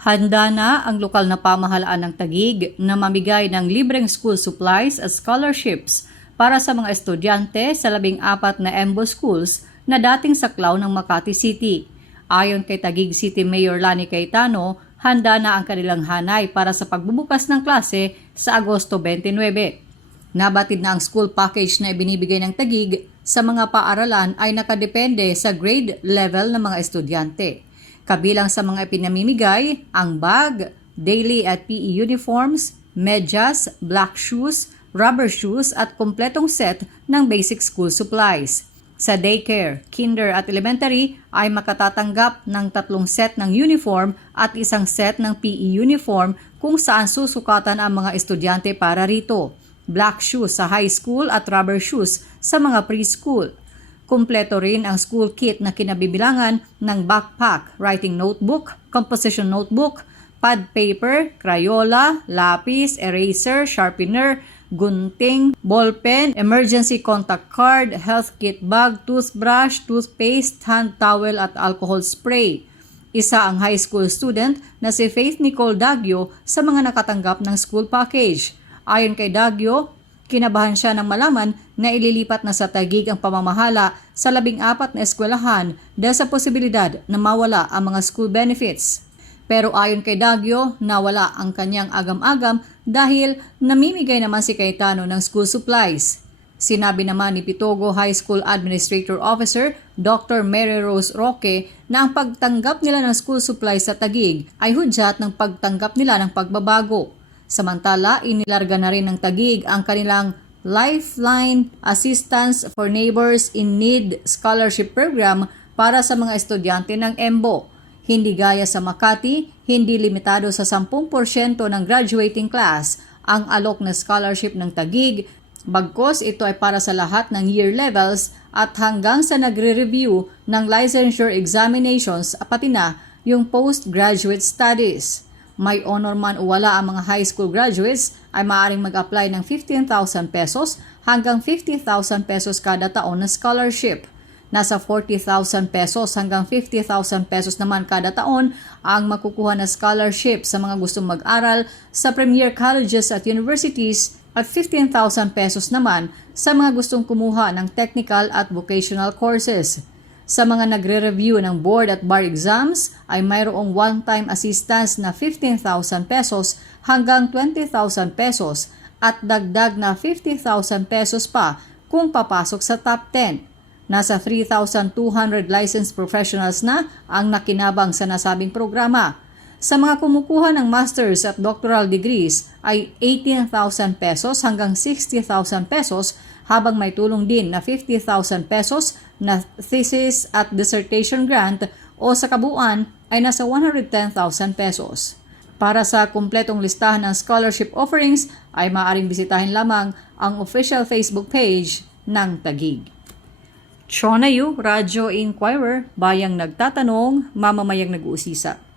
Handa na ang lokal na pamahalaan ng Taguig na mamigay ng libreng school supplies at scholarships para sa mga estudyante sa 14 na EMBO schools na dating saklaw ng Makati City. Ayon kay Taguig City Mayor Lani Cayetano, handa na ang kanilang hanay para sa pagbubukas ng klase sa Agosto 29. Nabatid na ang school package na ibinibigay ng Taguig sa mga paaralan ay nakadepende sa grade level ng mga estudyante. Kabilang sa mga ipinamimigay ang bag, daily at PE uniforms, medyas, black shoes, rubber shoes at kumpletong set ng basic school supplies. Sa daycare, kinder at elementary ay makatatanggap ng 3 set ng uniform at 1 set ng PE uniform kung saan susukatan ang mga estudyante para rito. Black shoes sa high school at rubber shoes sa mga preschool. Kumpleto rin ang school kit na kinabibilangan ng backpack, writing notebook, composition notebook, pad paper, crayola, lapis, eraser, sharpener, gunting, ballpen, emergency contact card, health kit bag, toothbrush, toothpaste, hand towel at alcohol spray. Isa ang high school student na si Faith Nicole Dagyo sa mga nakatanggap ng school package. Ayon kay Dagyo, kinabahan siya nang malaman na ililipat na sa Taguig ang pamamahala sa 14 na eskwelahan dahil sa posibilidad na mawala ang mga school benefits. Pero ayon kay Dagyo, nawala ang kanyang agam-agam dahil namimigay naman si Cayetano ng school supplies. Sinabi naman ni Pitogo High School Administrator Officer Dr. Mary Rose Roque na ang pagtanggap nila ng school supplies sa Taguig ay hudyat ng pagtanggap nila ng pagbabago. Samantala, inilarga na rin ng Taguig ang kanilang Lifeline Assistance for Neighbors in Need Scholarship Program para sa mga estudyante ng EMBO. Hindi gaya sa Makati, hindi limitado sa 10% ng graduating class ang alok na scholarship ng Taguig, bagkos ito ay para sa lahat ng year levels at hanggang sa nagre-review ng licensure examinations pati na yung postgraduate studies. May honor man o wala ang mga high school graduates ay maaaring mag-apply ng 15,000 pesos hanggang 50,000 pesos kada taon na scholarship. Nasa 40,000 pesos hanggang 50,000 pesos naman kada taon ang makukuha na scholarship sa mga gustong mag-aral sa premier colleges at universities at 15,000 pesos naman sa mga gustong kumuha ng technical at vocational courses. Sa mga nagre-review ng board at bar exams ay mayroong one-time assistance na 15,000 pesos hanggang 20,000 pesos at dagdag na 50,000 pesos pa kung papasok sa top 10. Nasa 3,200 licensed professionals na ang nakinabang sa nasabing programa. Sa mga kumukuha ng master's at doctoral degrees ay 18,000 pesos hanggang 60,000 pesos habang may tulong din na 50,000 pesos na thesis at dissertation grant o sa kabuuan ay nasa 110,000 pesos. Para sa kumpletong listahan ng scholarship offerings ay maaaring bisitahin lamang ang official Facebook page ng Taguig. Chona Yu, Radyo Inquirer, Bayang Nagtatanong, Mamamayang Nag-uusisa.